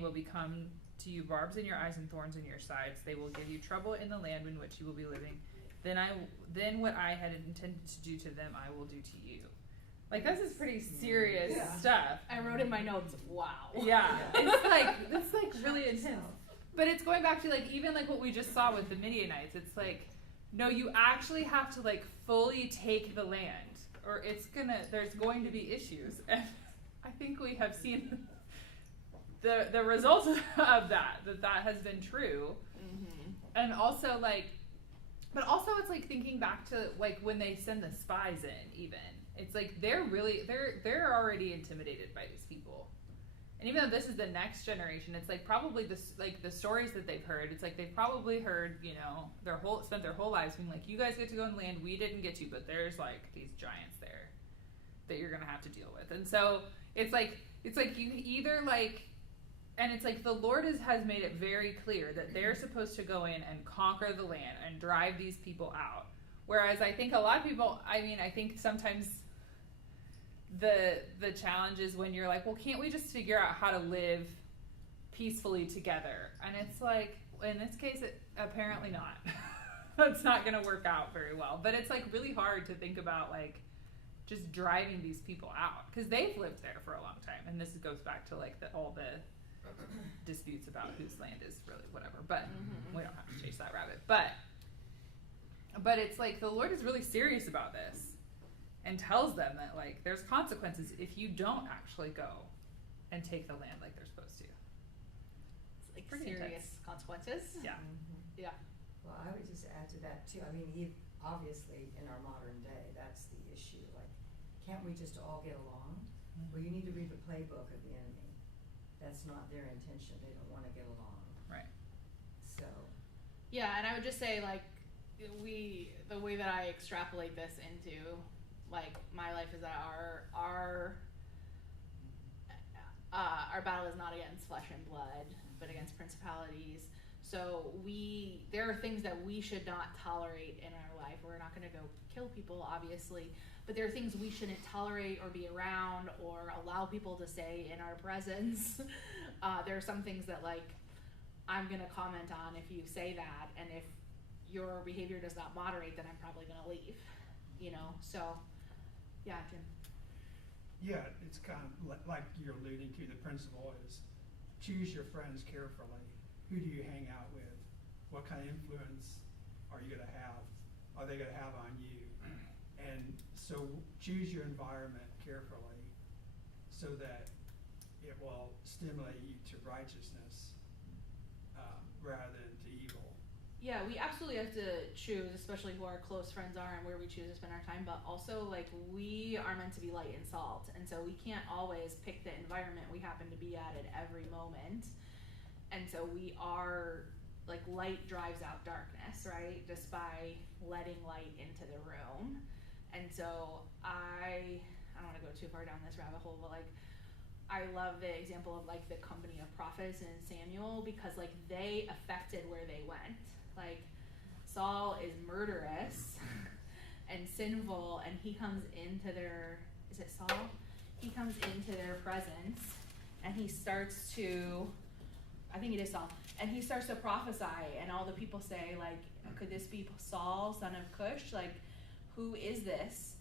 will become to you barbs in your eyes and thorns in your sides. They will give you trouble in the land in which you will be living. Then what I had intended to do to them, I will do to you. Like, this is pretty serious stuff. I wrote in my notes, wow. Yeah. It's like really intense. But it's going back to like even like what we just saw with the Midianites. It's like, no, you actually have to like fully take the land, or there's going to be issues. And I think we have seen the result of that has been true. And also like, but also it's like thinking back to like when they send the spies in, even it's like they're already intimidated by these people. And even though this is the next generation, it's like probably the stories that they've heard. It's like they've probably heard, you know, spent their whole lives being like, you guys get to go in the land we didn't get to, but there's like these giants there that you're gonna have to deal with. And so it's like you either like, and it's like the Lord has made it very clear that they're supposed to go in and conquer the land and drive these people out. Whereas I think a lot of people, I think sometimes the challenge is when you're like, well, can't we just figure out how to live peacefully together? And it's like, in this case, apparently not. It's not going to work out very well. But it's like really hard to think about like just driving these people out because they've lived there for a long time. And this goes back to like all the disputes about whose land is really whatever. But we don't have to chase that rabbit. But it's like the Lord is really serious about this and tells them that like there's consequences if you don't actually go and take the land like they're supposed to. It's like pretty serious intense consequences. Yeah. Yeah. Well, I would just add to that too. I mean, obviously in our modern day, that's the issue. Like, can't we just all get along? Well, you need to read the playbook of the enemy. That's not their intention. They don't want to get along. Right. So. Yeah, and I would just say, like, the way that I extrapolate this into, like, my life is that our battle is not against flesh and blood, but against principalities. So there are things that we should not tolerate in our life. We're not going to go kill people, obviously, but there are things we shouldn't tolerate or be around or allow people to say in our presence. There are some things that, like, I'm going to comment on if you say that, and if your behavior does not moderate, then I'm probably going to leave, you know? So, yeah, Jim. Yeah, it's kind of like you're alluding to. The principle is choose your friends carefully. Who do you hang out with? What kind of influence are you going to have? Are they going to have on you? And so choose your environment carefully so that it will stimulate you to righteousness rather than to evil. Yeah, we absolutely have to choose, especially who our close friends are and where we choose to spend our time, but also, like, we are meant to be light and salt, and so we can't always pick the environment we happen to be at every moment. And so we are, like, light drives out darkness, right? Just by letting light into the room. And so I don't want to go too far down this rabbit hole, but, like, I love the example of, like, the company of prophets in Samuel, because, like, they affected where they went. Like, Saul is murderous and sinful, and he comes into their, is it Saul? He comes into their presence, and he starts to, I think it is Saul, and he starts to prophesy, and all the people say, like, could this be Saul, son of Cush? Like, who is this?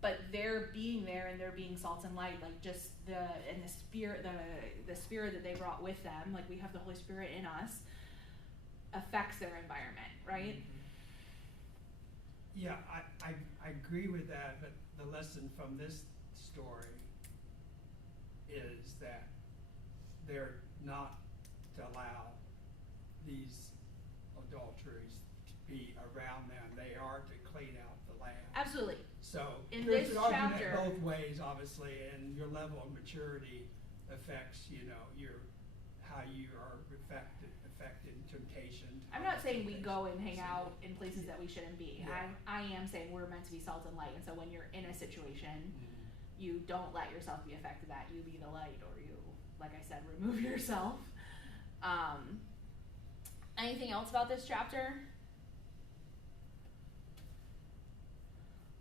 But they're being there, and they're being salt and light, like, just the spirit that they brought with them, like, we have the Holy Spirit in us, affects their environment, right? Yeah, I agree with that, but the lesson from this story is that they're not to allow these adulteries to be around them. They are to clean out the land. Absolutely. So in there's this an argument chapter, both ways, obviously, and your level of maturity affects, you know, how you are affected temptation. I'm not saying we go and hang out in places that we shouldn't be. Yeah. I am saying we're meant to be salt and light, and so when you're in a situation, you don't let yourself be affected that. You be the light, or you, like I said, remove yourself. Anything else about this chapter?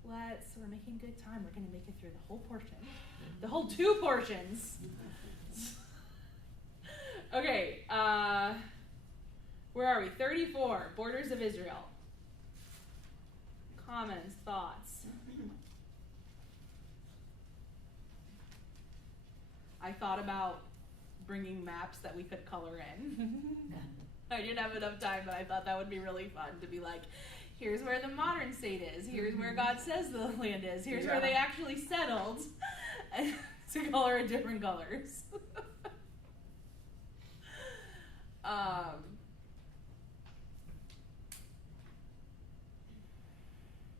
We're making good time. We're going to make it through the whole portion. The whole 2 portions. Okay, where are we? 34, borders of Israel. Comments, thoughts? I thought about bringing maps that we could color in. I didn't have enough time, but I thought that would be really fun to be like, here's where the modern state is, here's where God says the land is, here's where they actually settled, and to color in different colors.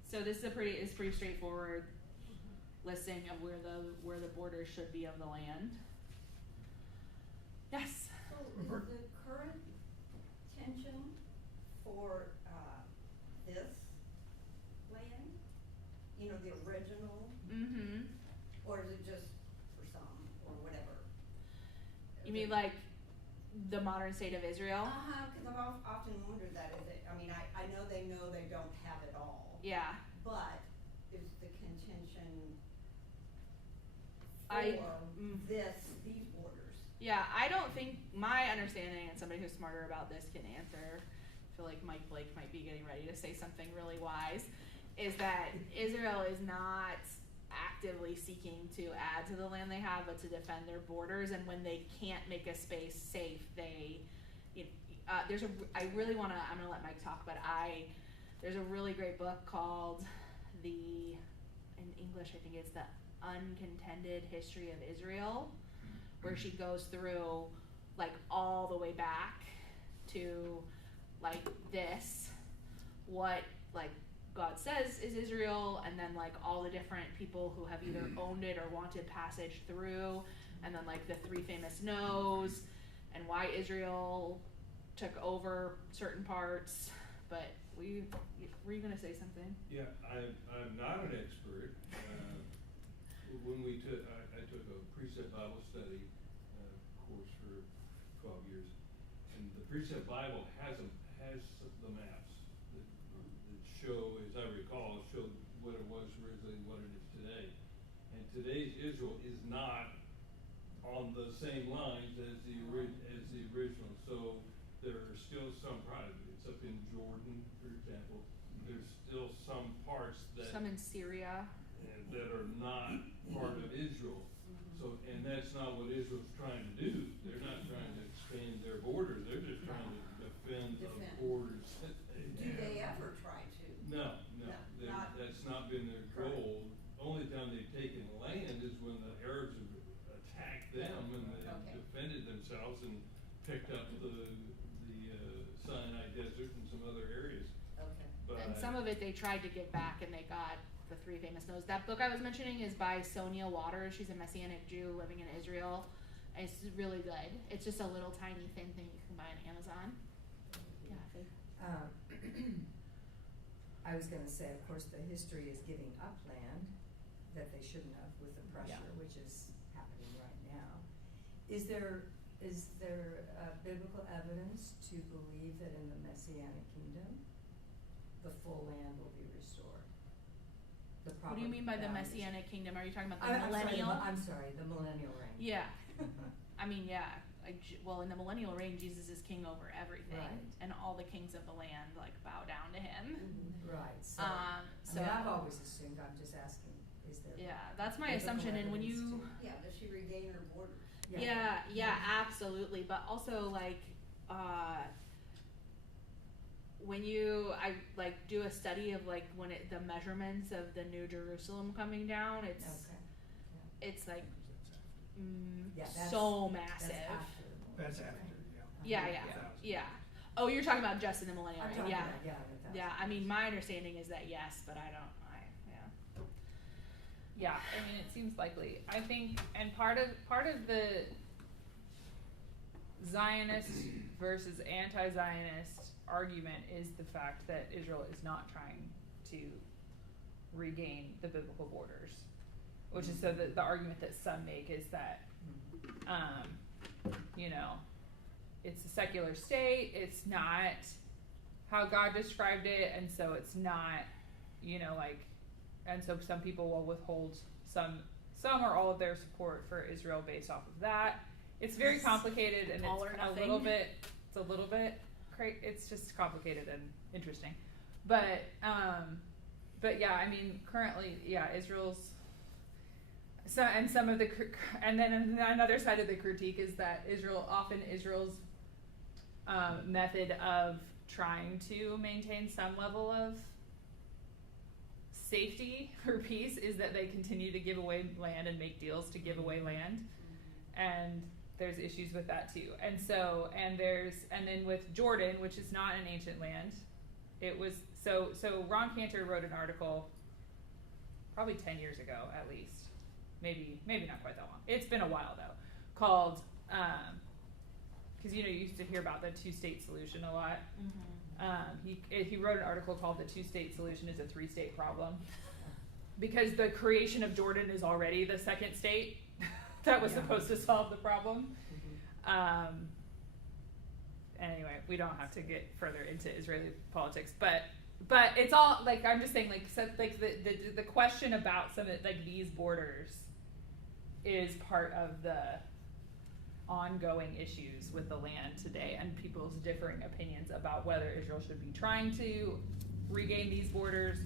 So this is pretty straightforward listing of where the borders should be of the land. Yes. So is the current tension for this land, you know, the original, Mm-hmm. or is it just for some or whatever? You mean like the modern state of Israel? Because I've often wondered that. Is it? I mean, I know they don't have it all. Yeah. But is the contention these borders? Yeah, I don't think, my understanding, and somebody who's smarter about this can answer, I feel like Mike Blake might be getting ready to say something really wise, is that Israel is not actively seeking to add to the land they have, but to defend their borders, and when they can't make a space safe, they, I'm gonna let Mike talk, but there's a really great book called in English, I think it's The Uncontended History of Israel, where she goes through, like, all the way back to, like, what, like, God says is Israel, and then like all the different people who have either owned it or wanted passage through, and then like the three famous no's, and why Israel took over certain parts. But were you gonna say something? Yeah, I'm not an expert. When I took a precept Bible study course for 12 years, and the precept Bible has the maps that show, as I recall, showed what it was originally and what it is today. And today's Israel is not on the same lines as the original. So there are still some parts. It's up in Jordan, for example. There's still some parts Some in Syria. that are not part of Israel. So, and that's not what Israel's trying to do. They're not trying to expand their borders. They're just trying to defend the borders. Do they ever try to? No. That's not been their goal. Only time they've taken land is when the Arabs have attacked them and they defended themselves and picked up the Sinai Desert and some other areas. Okay. But And some of it they tried to give back, and they got the three famous no's. That book I was mentioning is by Sonia Waters. She's a Messianic Jew living in Israel. And it's really good. It's just a little tiny thin thing you can buy on Amazon. Yeah, Faith. I was gonna say, of course, the history is giving up land that they shouldn't have with the pressure, which is happening right now. Is there biblical evidence to believe that in the Messianic kingdom, the full land will be restored? The What do you mean by the boundaries. Messianic kingdom? Are you talking about the millennial? I'm sorry, the millennial reign. Yeah. I mean, yeah. Well, in the millennial reign, Jesus is king over everything, Right. and all the kings of the land like bow down to him. Right, so, So I've always assumed, I'm just asking, is there? yeah, that's my biblical assumption. And when evidence you Yeah, does she regain her borders? Yeah, absolutely. But also like when I like do a study of like when the measurements of the New Jerusalem coming down, it's like so massive. That's after, Yeah. Oh, you're talking about just in the millennial reign. Yeah. Yeah. I mean, my understanding is that yes, but Yeah, I mean, it seems likely. I think, and part of the Zionist versus anti-Zionist argument is the fact that Israel is not trying to regain the biblical borders, which is so the argument that some make is that, it's a secular state. It's not how God described it, and so it's not, and so some people will withhold some or all of their support for Israel based off of that. It's very complicated, and All or it's nothing. a little bit it's just complicated and interesting. But yeah, I mean, currently, Israel's and some of the and then another side of the critique is that Israel's method of trying to maintain some level of safety or peace is that they continue to give away land and make deals to give away land, and there's issues with that too. And so and then with Jordan, which is not an ancient land, it was so Ron Cantor wrote an article probably 10 years ago at least, maybe not quite that long. It's been a while though, called because you used to hear about the two-state solution a lot. He wrote an article called "The Two-State Solution is a Three-State Problem," because the creation of Jordan is already the second state that was supposed to solve the problem. Anyway, we don't have to get further into Israeli politics, but it's all like I'm just saying, the question about some of these borders is part of the ongoing issues with the land today and people's differing opinions about whether Israel should be trying to regain these borders,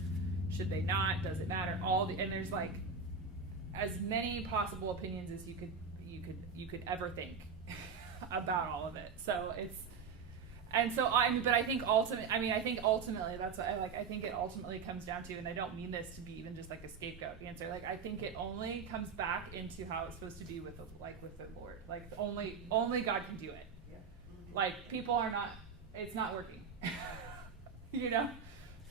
should they not, does it matter, and there's as many possible opinions as you could ever think about all of it. So but I think ultimately that's what I think it ultimately comes down to, and I don't mean this to be even just a scapegoat answer. I think it only comes back into how it's supposed to be with the Lord. Only God can do it. People are not. It's not working.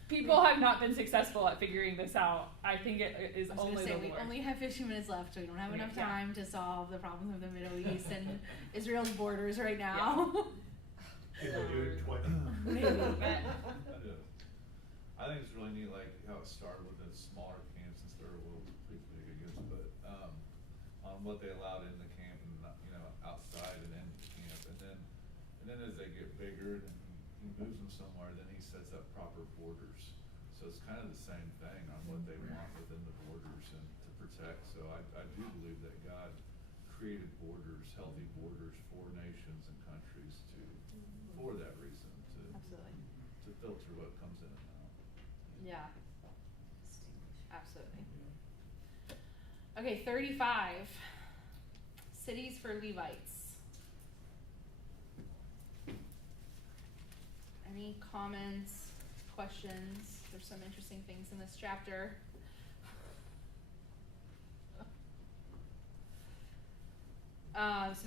People have not been successful at figuring this out. I think it is I was only gonna say, the we Lord. only have 15 minutes left, so we don't have enough Yeah. time to solve the problems of the Middle East and Israel's borders right now. Can we do it 20? Maybe, but I do. I think it's really neat, like how it started with the smaller camps instead of what big against, but on what they allowed in the camp and not, outside and in the camp, and then as they get bigger and he moves them somewhere, then he sets up proper borders. So it's kind of the same thing on what they want within the borders and to protect. So I do believe that God created borders, healthy borders for nations and countries for that reason, absolutely. to filter what comes in and out. Yeah. Absolutely. Okay, 35. Cities for Levites. Any comments, questions? There's some interesting things in this chapter. So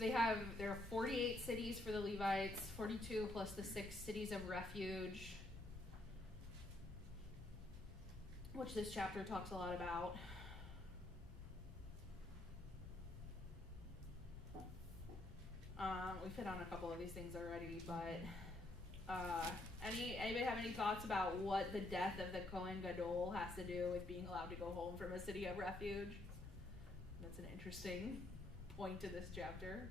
there are 48 cities for the Levites, 42 plus the 6 cities of refuge, which this chapter talks a lot about. We've hit on a couple of these things already, but anybody have any thoughts about what the death of the Kohen Gadol has to do with being allowed to go home from a city of refuge? That's an interesting point to this chapter.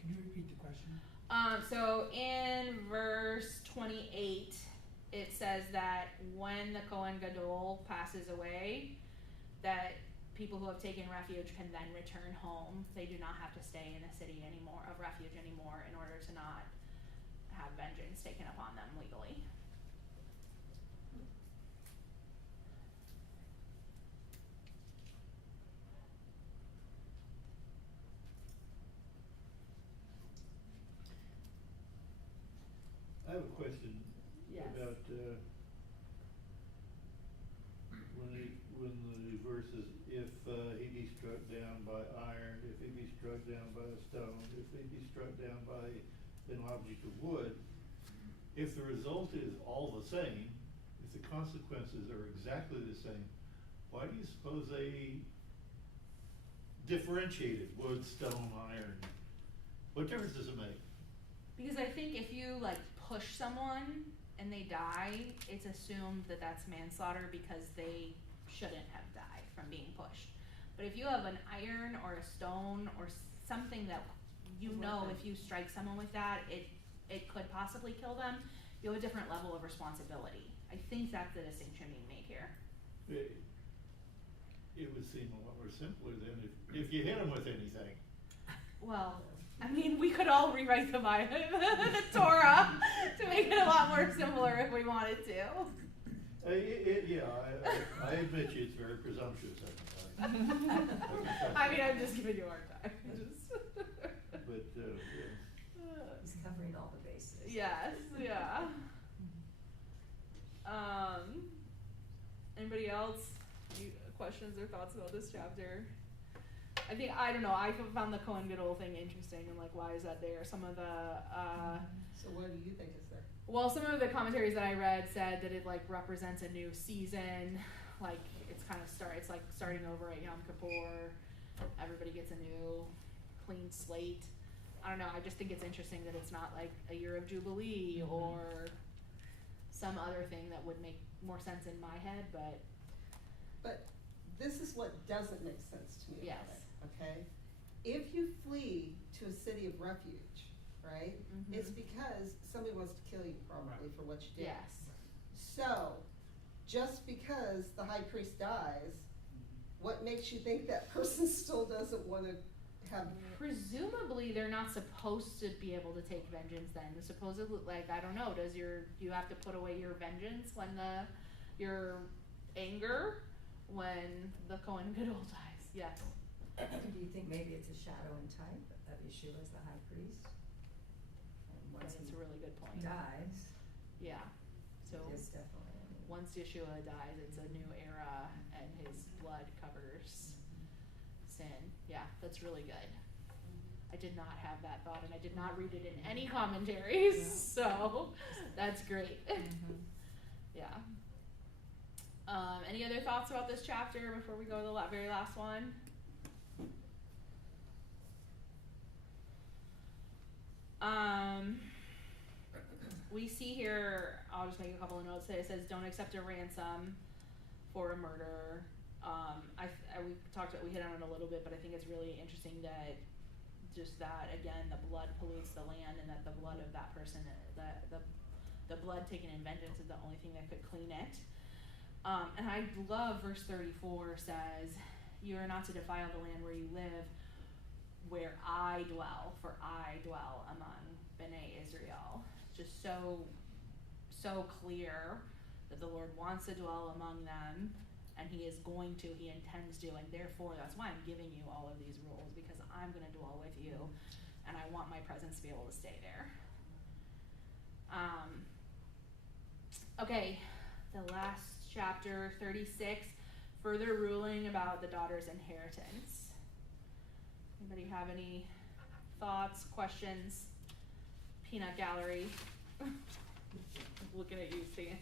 Can you repeat the question? So in verse 28, it says that when the Kohen Gadol passes away, that people who have taken refuge can then return home. They do not have to stay in a city anymore, of refuge anymore, in order to not have vengeance taken upon them legally. I have a question Yes. about when the verses, if he be struck down by iron, if he be struck down by a stone, if he be struck down by an object of wood, if the result is all the same, if the consequences are exactly the same, why do you suppose they differentiated wood, stone, iron? What difference does it make? Because I think if you push someone and they die, it's assumed that that's manslaughter because they shouldn't have died from being pushed. But if you have an iron or a stone or something that if you strike someone with that, it could possibly kill them, you have a different level of responsibility. I think that's the distinction being made here. It would seem a lot more simpler than if you hit them with anything. Well, I mean, we could all rewrite the Bible, the Torah, to make it a lot more similar if we wanted to. I admit you, it's very presumptuous. I mean, I'm just giving you a hard time. But, He's covering all the bases. Yes, yeah. Anybody else? Any questions or thoughts about this chapter? I don't know, I found the Kohen Gadol thing interesting and why is that there? Some of the, So what do you think is there? well, some of the commentaries that I read said that it represents a new season, it's kind of it's starting over at Yom Kippur, everybody gets a new clean slate. I don't know, I just think it's interesting that it's not a year of Jubilee or some other thing that would make more sense in my head, but this is what doesn't make sense to me about Yes. it, okay? If you flee to a city of refuge, right, it's because somebody wants to kill you probably for what you did. yes. So, just because the high priest dies, what makes you think that person still doesn't want to have? Presumably, they're not supposed to be able to take vengeance then. Supposedly, I don't know, do you have to put away your vengeance when your anger when the Kohen Gadol dies? Yes. Do you think maybe it's a shadow and type of Yeshua as the high priest? And once That's he a really good point. dies, Yeah. So it's definitely. once Yeshua dies, it's a new era, and his blood covers sin. Yeah, that's really good. I did not have that thought, and I did not read it in any commentaries, so that's great. Mm-hmm. Yeah. Any other thoughts about this chapter before we go to the very last one? We see here, I'll just make a couple of notes that it says, don't accept a ransom for a murderer. We hit on it a little bit, but I think it's really interesting that just that, again, the blood pollutes the land, and that the blood of that person, the blood taken in vengeance is the only thing that could clean it. And I love verse 34 says, you are not to defile the land where you live, where I dwell, for I dwell among Bnei Israel. Just so clear that the Lord wants to dwell among them, and he is going to, he intends to, and therefore that's why I'm giving you all of these rules, because I'm going to dwell with you, and I want my presence to be able to stay there. Okay, the last chapter, 36, further ruling about the daughter's inheritance. Anybody have any thoughts, questions? Peanut gallery. Looking at you, Stan.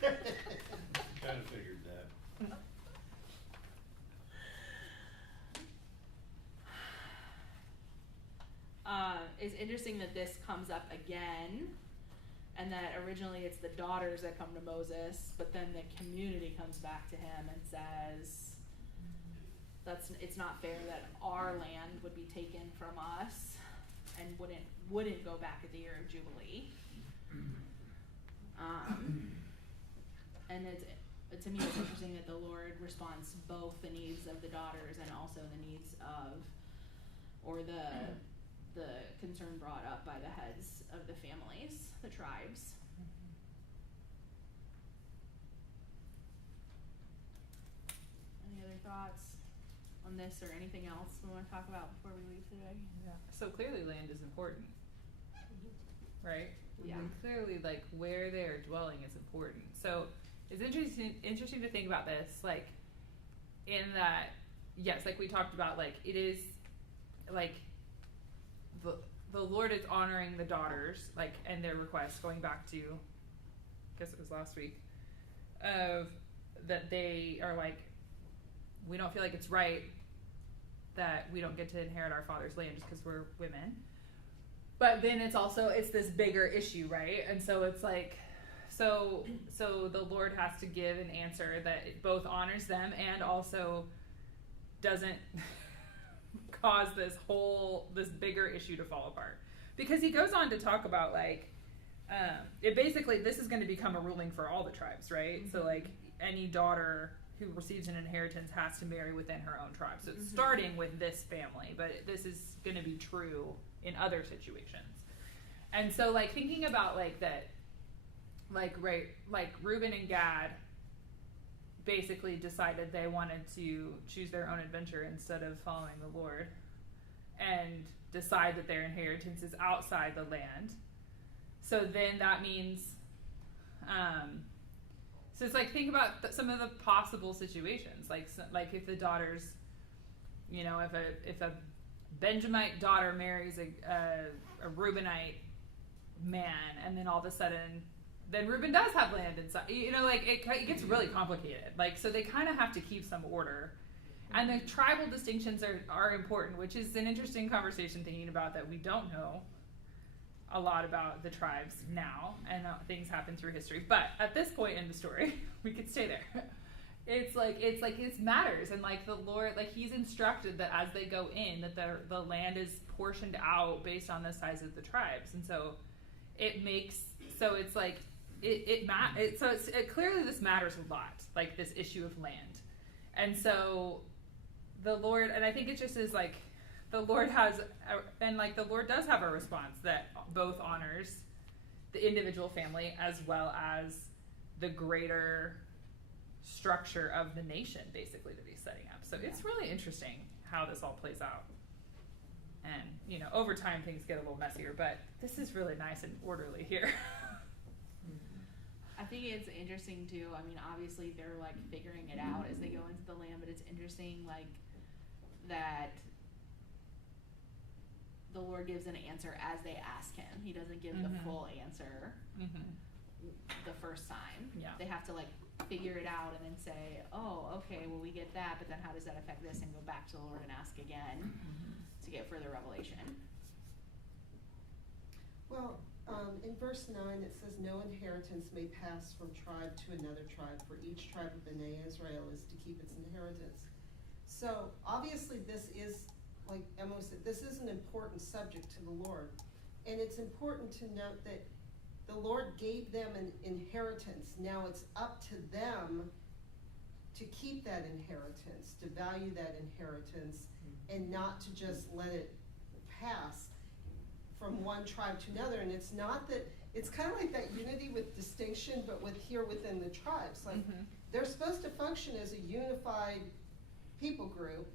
Kind of figured that. It's interesting that this comes up again, and that originally it's the daughters that come to Moses, but then the community comes back to him and says, it's not fair that our land would be taken from us and wouldn't go back at the year of Jubilee. And to me, it's interesting that the Lord responds both the needs of the daughters and also the needs of, or the concern brought up by the heads of the families, the tribes. Any other thoughts on this or anything else we want to talk about before we leave today? Yeah. So clearly land is important, right? Yeah. And clearly, like, where they are dwelling is important. So it's interesting to think about this, like, in that, yes, like we talked about, like, it is, like, the Lord is honoring the daughters, like, and their requests, going back to, I guess it was last week, of that they are like, we don't feel like it's right that we don't get to inherit our father's land just because we're women. But then it's this bigger issue, right? And so it's like, so the Lord has to give an answer that it both honors them and also doesn't cause this bigger issue to fall apart. Because he goes on to talk about, like, it basically, this is going to become a ruling for all the tribes, right? Mm-hmm. So, like, any daughter who receives an inheritance has to marry within her own tribe. So it's starting with this family, but this is going to be true in other situations. And so, like, thinking about, like, that, like, right, like, Reuben and Gad basically decided they wanted to choose their own adventure instead of following the Lord, and decide that their inheritance is outside the land. So then that means, so it's like, think about some of the possible situations, like if the daughters, you know, if a Benjamite daughter marries a Reubenite man, and then all of a sudden, then Reuben does have land inside. You know, like, it gets really complicated. Like, so they kind of have to keep some order. And the tribal distinctions are important, which is an interesting conversation, thinking about that we don't know a lot about the tribes now, and things happen through history. But at this point in the story, we could stay there. It's like it matters, and like the Lord, like He's instructed that as they go in, that the land is portioned out based on the size of the tribes, and so it makes it's like clearly this matters a lot, like this issue of land, and so the Lord, and I think it just is like the Lord has, and like the Lord does have a response that both honors the individual family as well as the greater structure of the nation, basically, that He's setting up. So it's really interesting how this all plays out. And, you know, over time things get a little messier, but this is really nice and orderly here. I think it's interesting too. I mean, obviously they're like figuring it out as they go into the land, but it's interesting, like, that the Lord gives an answer as they ask him. He doesn't give the full answer the first time. Yeah. They have to like figure it out and then say, oh, okay, well we get that, but then how does that affect this, and go back to the Lord and ask again to get further revelation. Well, in verse 9 it says, no inheritance may pass from tribe to another tribe, for each tribe of Bnei Israel is to keep its inheritance. So obviously this is, like Emily said, this is an important subject to the Lord. And it's important to note that the Lord gave them an inheritance. Now it's up to them to keep that inheritance, to value that inheritance, and not to just let it pass from one tribe to another. And it's not that, it's kind of like that unity with distinction, but with here within the tribes. Like they're supposed to function as a unified people group,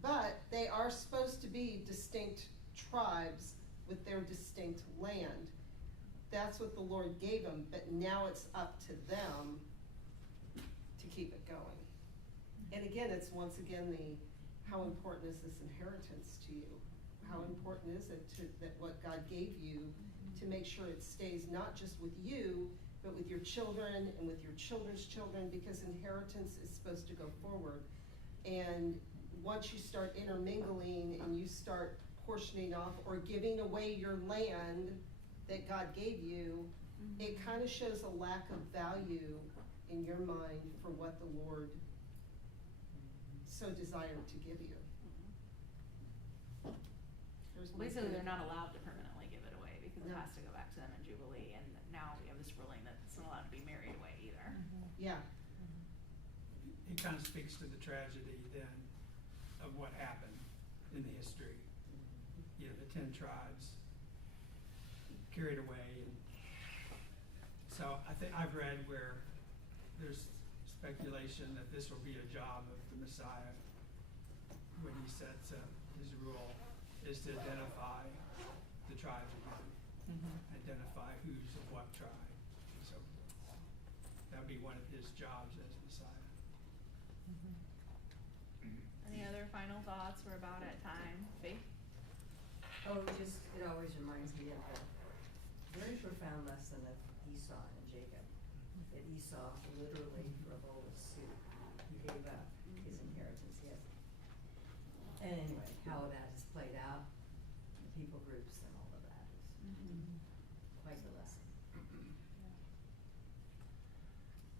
but they are supposed to be distinct tribes with their distinct land. That's what the Lord gave them, but now it's up to them to keep it going. And again, it's once again how important is this inheritance to you? How important is it that what God gave you, to make sure it stays not just with you, but with your children and with your children's children, because inheritance is supposed to go forward. And once you start intermingling and you start portioning off or giving away your land that God gave you, it kind of shows a lack of value in your mind for what the Lord so desired to give you. Basically, they're not allowed to permanently give it away because it has to go back to them in Jubilee, and now we have this ruling that it's not allowed to be married away either. Yeah. It kind of speaks to the tragedy then of what happened in the history. You know, the 10 tribes carried away, and so I think I've read where there's speculation that this will be a job of the Messiah when he sets up his rule, is to identify the tribes again, identify who's of what tribe, and so forth. That would be one of his jobs as Messiah. Any other final thoughts? We're about at time. Faith? Oh, it always reminds me of a very profound lesson of Esau and Jacob. That Esau literally, for a bowl of soup, gave up his inheritance. And anyway, how that has played out, the people groups and all of that is quite the lesson.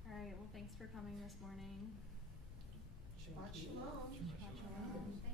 All right, well, thanks for coming this morning. Shabbat shalom. Shabbat shalom.